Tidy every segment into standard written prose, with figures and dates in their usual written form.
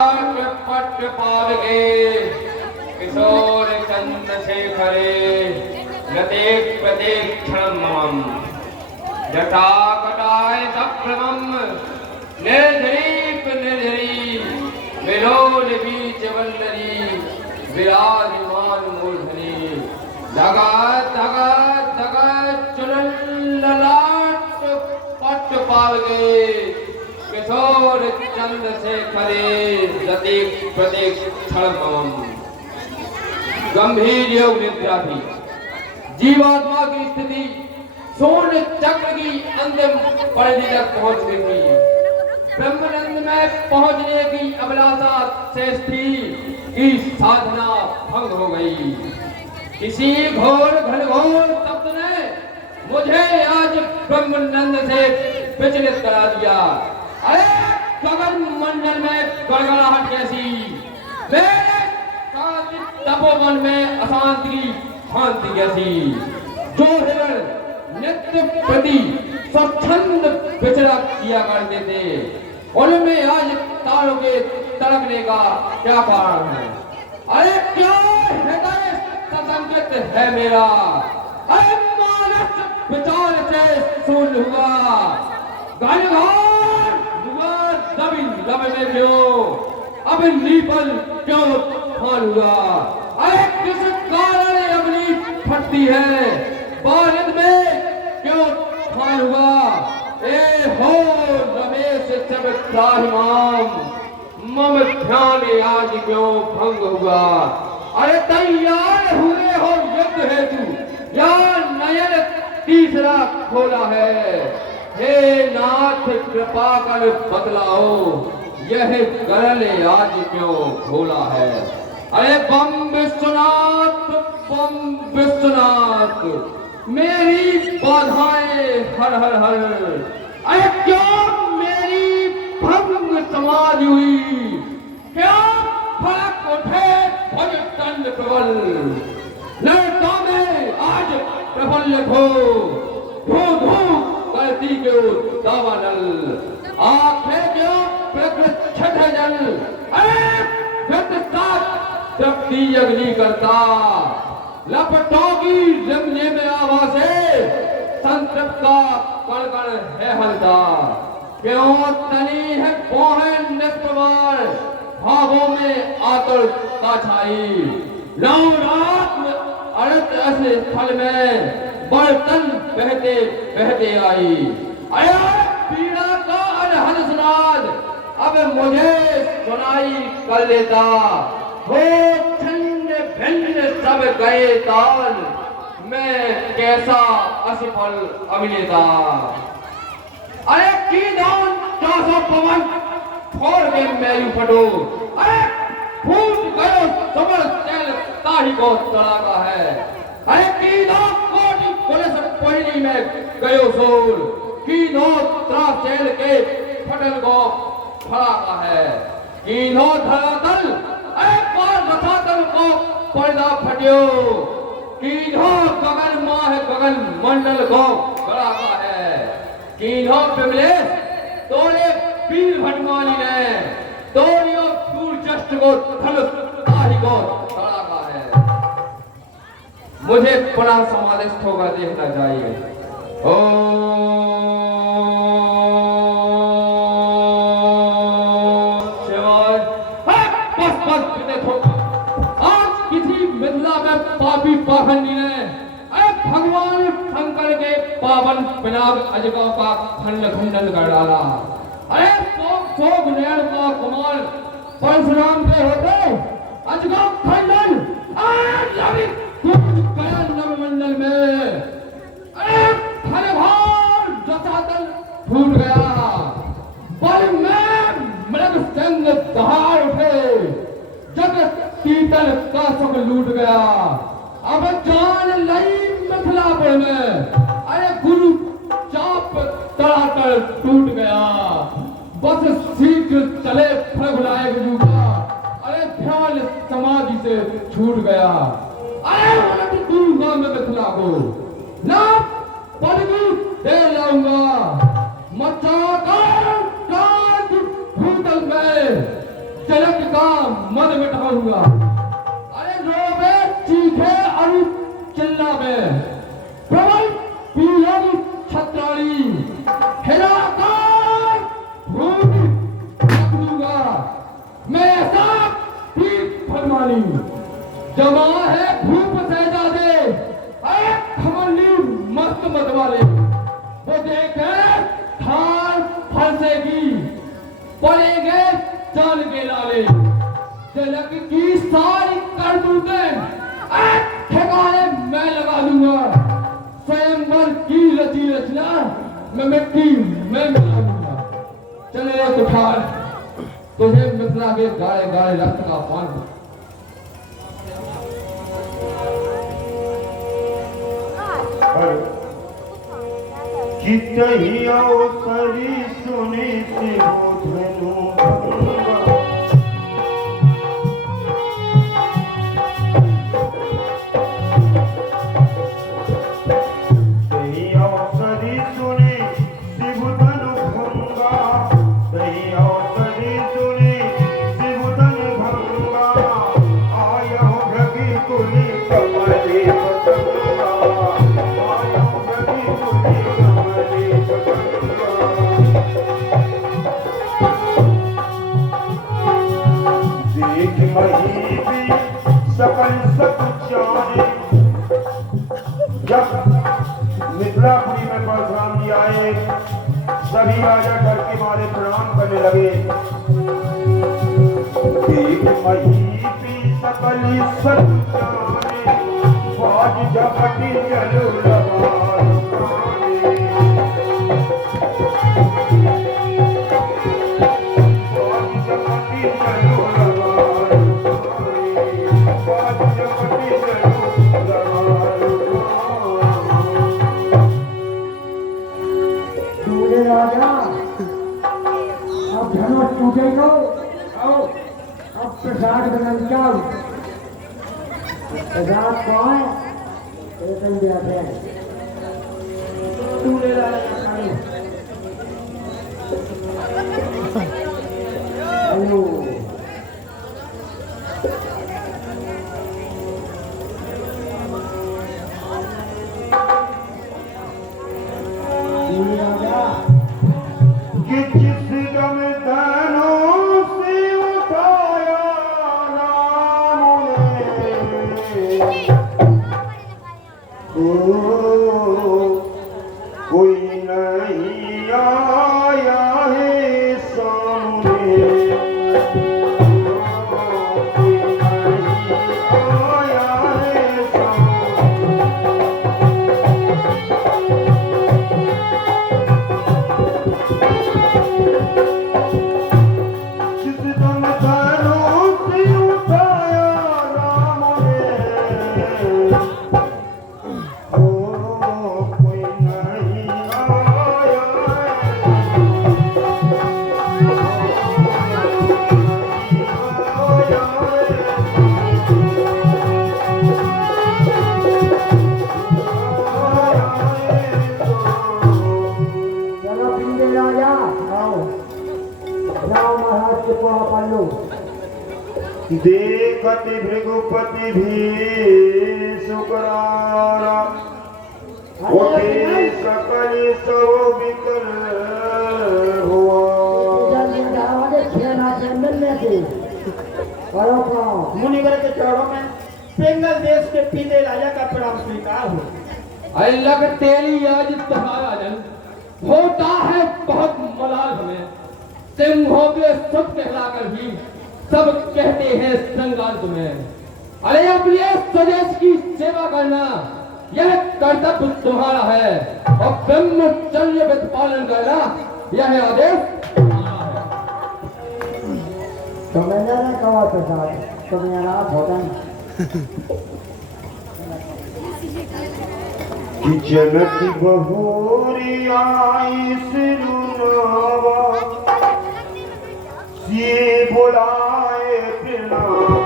पट पावगे किशोर चंद्रशेखरे गतेक प्रतीक्षण मम जटाकटाय सप्रमम निर्धरीप निर्धरी विलोल बीच वल्लरी विराजमान मूर्धनि धगा धगा धगा चुनल ललाट पट पावगे किशोर चंद्रशेखरे प्रतीक क्षण गंभीर योग निद्रा थी। जीवात्मा की स्थिति शून्य चक्र की अंतिम परिधि तक पहुंच गई थी। ब्रह्मानंद में पहुंचने की अभिलाषा शेष थी कि साधना भंग हो गई। किसी घोर घनघोर तत्व ने मुझे आज ब्रह्मानंद से विचलित करा दिया। अरे गगन मंडल में गड़गड़ाहट कैसी, मेरे तपोवन में अशांति शांति कैसी। जो हिरण नित्य प्रति स्वच्छंद विचरण किया करते थे, उनमें आज तारों के तड़कने का क्या कारण है? अरे क्यों हृदय ससंकित है मेरा? अरे मानस विचार से शून्य हुआ, घनघोर दबी लब में क्यों अब नीपल क्यों फान हुआ? अरे किस कारण अग्नि फटती है, बारिश में क्यों फान हुआ? ए हो रमेश सब त्राहिमाम, मम ध्यान आज क्यों भंग हुआ? अरे तैयार हुए हो युद्ध हेतु या नयन तीसरा खोला है? हे नाथ कृपा कर बतलाओ, यह गरल आज क्यों खोला है? अरे बम विश्वनाथ मेरी बाधाएं हर हर हर। अरे क्यों मेरी भंग समाज हुई? क्या फलक उठे भज दंड प्रबल, लड़का में आज प्रफुल्लित हो, धू धू करती क्यों दावानल, आंखें क्यों प्रकृच्छित है जल? अरे तृप्ति अग्नि करता, लपटों की रमने में आवाज़े संतृप्त का कण कण है हलता। क्यों तनी है बोहन निष्प्रमाण, भावों में आतुरता छाई। लौ रात अरत ऐसे फल में बर्तन बहते बहते आई। अरे पीड़ा का अनहद सुनाद अब मुझे सुनाई कर लेता, हो छंद भिन्न सब गए ताल, मैं कैसा असफल अभिनेता। अरे की दान 400 पवन फोड़ के मैलू फटो, अरे फूट गयो समर तेल ताही को तड़ाका है। अरे की दान कोटि पुलिस पहिनी में गयो सोर, की नो त्रासेल के फटल को फड़ाका है। की नो धरातल अरे पार रसातल को पर्दा फटियो, की नो गगन माह गगन मंडल को गड़ाका है। की नो पिमलेश तोरे पीर भटमाली ने तोरियो सूर्यचष्ट को धनुष ताही को तड़ाका है। मुझे बड़ा समाधिस्थ होकर देखना चाहिए। आज किसी मिथिला में पापी पाखंडी ने अरे भगवान शंकर के पावन पिनाक अजगव का खंड खंडन कर डाला। अरे सोग नयन का कुमार परशुराम के होते अजगव खंडन नवमंडल में अरे हरभार रसातल फूट गया, बल में मृग संग दहाड़ उठे, जग शीतल का सुख लूट गया। अब जान लई मिथिलापुर में अरे गुरु चाप तड़ातड़ टूट गया, बस शीघ्र चले फगुलाए गुरु का, अरे ध्यान समाधि से छूट गया। अरे उलट दूंगा मैं मिथिला को, ना पलगू दे लाऊंगा, मचा कर भूतल में तिलक का मद मिटाऊंगा। अरे रोवे चीखे और चिल्लावे, प्रबल पीलन छत्राणी हिलाकर भूमि रख दूंगा। मैं ऐसा पीठ फरमानी जमा है भूप शहजादे, अरे खमंडी मस्त मत वाले, वो देखे थाल फंसेगी पड़ेंगे जान के लाले। तिलक की सारी करतूतें ठिकाने मैं लगा दूंगा। स्वयंवर की रची रचना मैं मिट्टी में मिला दूंगा। चले कुठार, तुझे मिथिला के गाढ़े गाढ़े रक्त का पान। कितही अवसरी सुनी धनु सकल सब जाने। जब मिथिलापुरी में परशुराम जी आए, सभी राजा डर के मारे प्रणाम करने लगे। देख मही सकल सब जाने, बाज झपटी जल लगाए। राजा अब धनुष टूटे को आओ, अब प्रसाद बदल जाओ। प्रसाद कौन एक दिया तूने देखत भृगुपति भी सुकरारा, उठे सकल सब विकल हुआ। मुनिवर के चरणों में पिंगल देश के पीले राजा का प्रणाम स्वीकार हो। अल्लाह तेरी आज तुम्हारा जन होता है बहुत मलाल हमें। सिंहों के सब कहलाकर भी सब कहते हैं संगाल तुम्हें। अरे अपने स्वदेश की सेवा करना यह कर्तव्य तुम्हारा है, और ब्रह्मचर्य व्रत पालन करना यह आदेश तुम्हारा है। तुम्हें ना कहा प्रसाद, तुम्हें ना भोजन कि जनक बहुरी आई सिरुनावा, ये बुलाए प्रणाम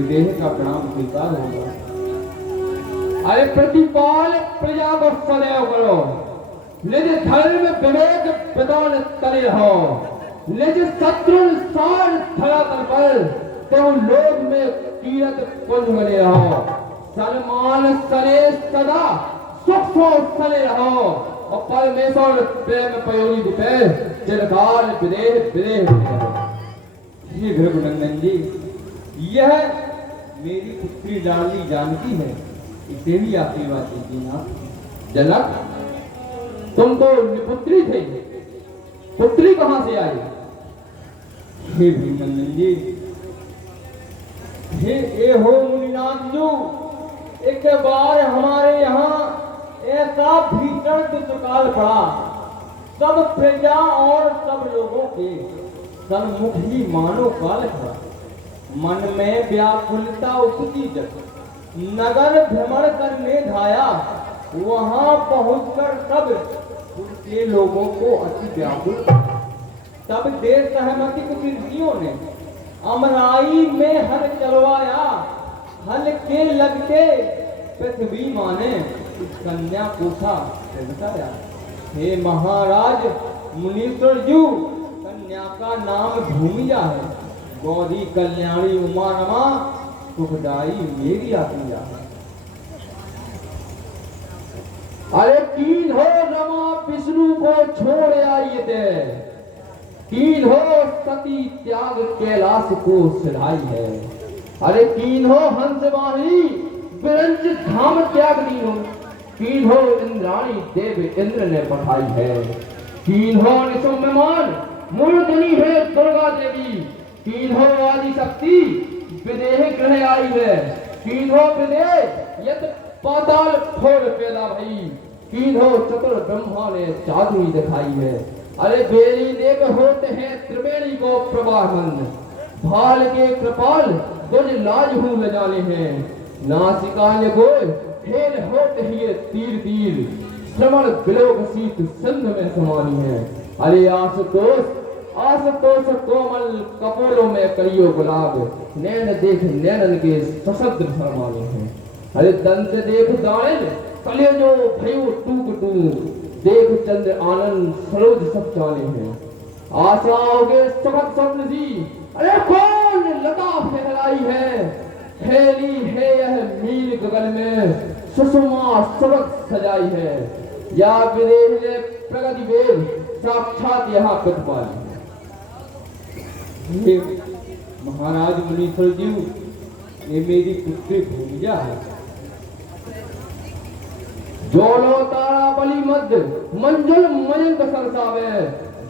विदेह का प्रणाम स्वीकार होगा। अरे प्रतिपाल प्रजा को सदैव करो, निज धर्म विवेक प्रदान करे हो, निज शत्रु सार धरातल पर तेहु लोक में कीरत कुंज बने रहो, सन्मान सने सदा सुख सो सने रहो, और परमेश्वर प्रेम पयोरी दिपे चिरकाल विदेह विदेह बने रहो। श्री रघुनंदन जी, यह मेरी पुत्री लाडली जानकी है, इसे भी आशीर्वाद दीजिए ना। जनक, तुम तो निपुत्री थे, पुत्री कहां से आई? हे रघुनंदन जी, हे ए हो मुनिनाथ जो, एक बार हमारे यहाँ ऐसा भीषण दुष्काल पड़ा, सब प्रजा और सब लोगों के सन्मुख ही मानो काल खड़ा। मन में व्याकुलता उपजी जब नगर भ्रमण करने धाया, वहां पहुंचकर सब उनके लोगों को अति व्याकुल। तब देर सहमति कुटियों ने अमराई में हल चलवाया, हल के लगते पृथ्वी माने उस कन्या को था बताया। हे महाराज मुनीश्वर जू, कन्या का नाम भूमिया है, गौरी कल्याणी उमा रमा सुखदाई मेरी आत्मिया है। अरे कीन हो रमा विष्णु को छोड़ आई थे, कीन हो सती त्याग कैलाश को सिधाई है। अरे कीन हो हंसवाणी विरंज धाम त्याग दी हो, कीन हो इंद्राणी देव इंद्र ने पठाई है। कीन हो निशुम्भमान मूर्धनी है दुर्गा देवी, कीन हो आदि शक्ति विदेह ग्रह आई है। कीन हो विदेह यत पाताल फोड़ पैदा भई, कीन हो चतुर ब्रह्मा ने चातुरी दिखाई है। अरे बेरी देव होते हैं त्रिवेणी को प्रवाहमंद, भाल के कृपाल तुझ लाज हूँ ल जाने हैं। नासिका ने गोय हेल होते ही तीर तीर, श्रवण बिलोक शीत संध में समानी है। अरे आशुतोष आशुतोष कोमल कपोलों में कलियो गुलाब, नैन देख नैनन के सशस्त्र फरमाने हैं। अरे दंत देख दानन कलियो भयो टूक टूक, देख चंद्र आनंद सरोज सब चाले हैं। आशाओगे सबक स्वप्न सी, अरे कौन लता फहराई है, फैली है यह मील गगन में सुषमा सबक सजाई है। या विदेह ने प्रगति वेद साक्षात यहाँ प्रतिपाली। हे महाराज मुनीश्वर जी, ये मेरी पुत्री भूमिया है। जोलो तारा बलि मध्य मंजुल मयंक सरसावे,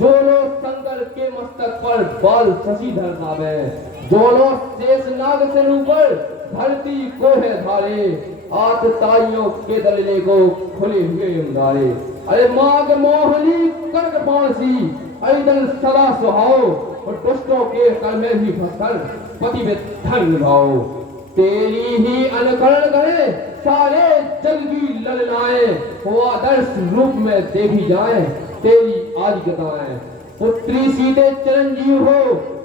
जोलो शंकर के मस्तक पर बाल शशि धरसावे, जोलो शेष नाग से ऊपर धरती को है धारे, आठ ताइयों के दलिले को खुले हुए अंगारे। अरे माग मोहनी कर्क पांसी, ऐदन सदा सुहाओ, और दुष्टों के कल में भी फंसकर पति में धन निभाओ। तेरी ही अनुकरण करे सारे जग की ललनाएं, वो आदर्श रूप में देखी जाए तेरी आदिकताएं। पुत्री सीधे चिरंजीव हो,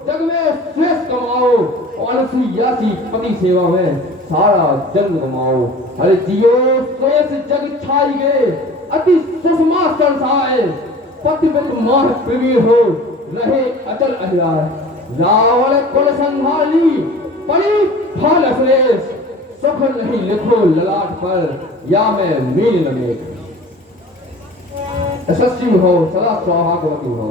जग में श्रेष्ठ कमाओ, और अनुसुईयासी पति सेवा में सारा जन्म कमाओ। अरे जियो श्रेष्ठ जग छाई गए, अति सुषमा संसाए, पतिव्रत माह प्रवीण हो, रहे अचल अहिराय। रावण कुल संभाली परी फल अश्लेष, सुख नहीं लिखो ललाट पर, या मैं मील लमेट। यशस्वी हो सदा सौभाग्यवती हो।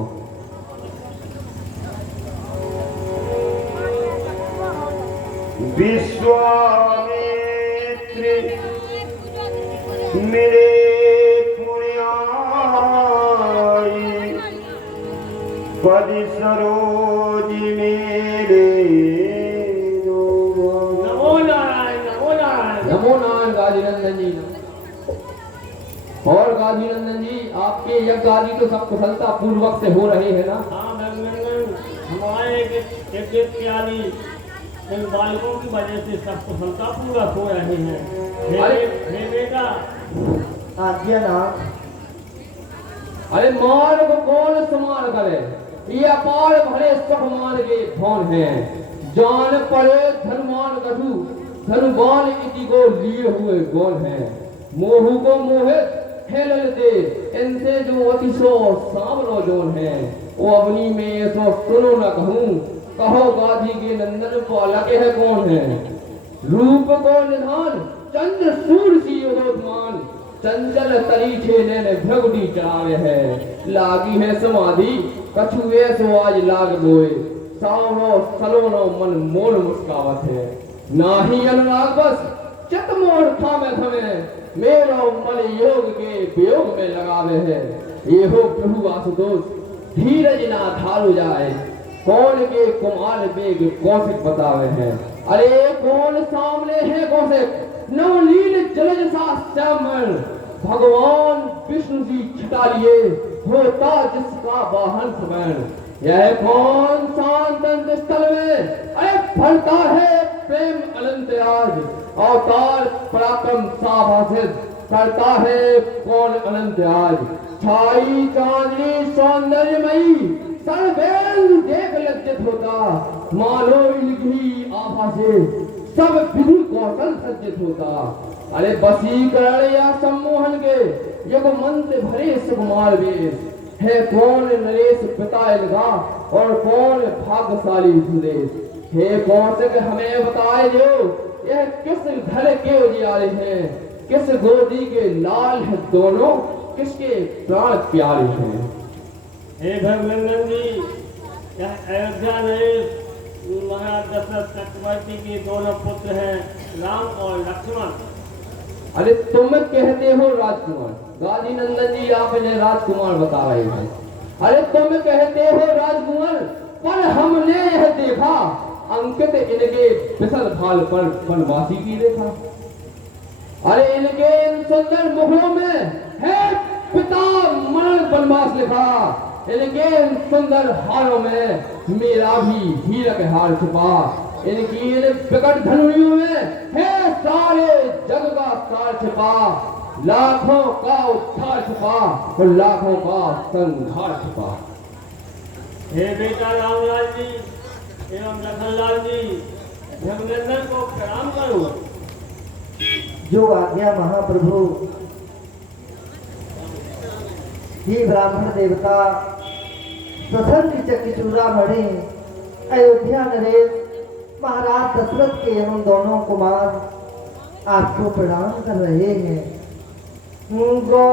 विश्वामित्र मेरे पद सरोज मेरे। नमो नारायण नमो नारायण। नमो नारायण गाजीनंदन जी। और गाजीनंदन जी, आपके यज्ञ आदि तो सब कुशलता पूर्वक से हो रहे हैं ना? हाँ रघुनंदन, हमारे यज्ञ आदि इन बालकों की वजह से सब कुशलता पूर्वक हो रहे हैं। हे बेटा आज्ञा नाथ। अरे मार्ग कौन समान करे, ये अपार भरे सुख मान के भौन है। जान पड़े धनुमान कठु धनुबान इति को लिए हुए गौन है मोहू को मोहित खेलल दे इनसे जो अतिशो सामनो जोन है वो अवनी में सो सुनो न कहूँ कहो गाधी के नंदन पालक है कौन है रूप को निधान चंद्र सूर्य सी योगमान चंचल तरीछे ने भ्रगुटी चढ़ावे है लागी है समाधि कछुए सो आज लाग बोए सावनो सलोनो मन मोर मुस्कावत है नाही अनुराग बस चित मोर थामे थमे मेरो मन योग के वियोग में लगावे है ये हो प्रभु आशुतोष धीरज ना धारू जाए कौन के कुमार बेग कौशिक बतावे हैं अरे कौन सामने है कौशिक नवनील जलज सा श्यामल भगवान विष्णु जी छिटा लिए होता जिसका वाहन समन यह कौन शांत स्थल में अरे फलता है प्रेम अनंत आज अवतार पराक्रम साभाषित करता है कौन अनंत आज छाई चांदनी सौंदर्यमयी सर्वेंद्र देख लज्जित होता मानो इनकी आभा से सब विधि कौशल सज्जित होता अरे वशीकरण या सम्मोहन के युग मंत्र भरे सुकुमार वेश है कौन नरेश पिता इनका और कौन भाग्यशाली सुदेश हे कौशिक हमें बताए जो यह किस घर के उजियारे हैं किस गोदी के लाल है दोनों किसके प्राण प्यारे हैं हे भगवंदन जी यह अयोध्या नरेश महाराज दशरथ चक्रवर्ती के दोनों पुत्र हैं राम और लक्ष्मण अरे तुम कहते हो राजकुमार गाजी नंदन जी आप इन्हें राजकुमार बता रहे हैं अरे तुम कहते हो राजकुमार पर हमने यह देखा अंकित इनके विसल भाल पर वनवासी की देखा अरे इनके इन सुंदर मुखों में है पिता मरण वनवास लिखा इनके इन सुंदर हारों में मेरा भी हीरक हार छुपा इनकी इन विकट धनुरियों में है सारे जग का सार छिपा लाखों का उद्धार छिपा और लाखों का संहार छिपा हे बेटा रामलाल जी एवं लखनलाल जी भगवंदन को प्रणाम करो जो आज्ञा महाप्रभु ही ब्राह्मण देवता प्रसन्न चकिचूरा मणि अयोध्या नरेश महाराज दशरथ के एवं दोनों कुमार आपको प्रणाम कर रहे हैं गो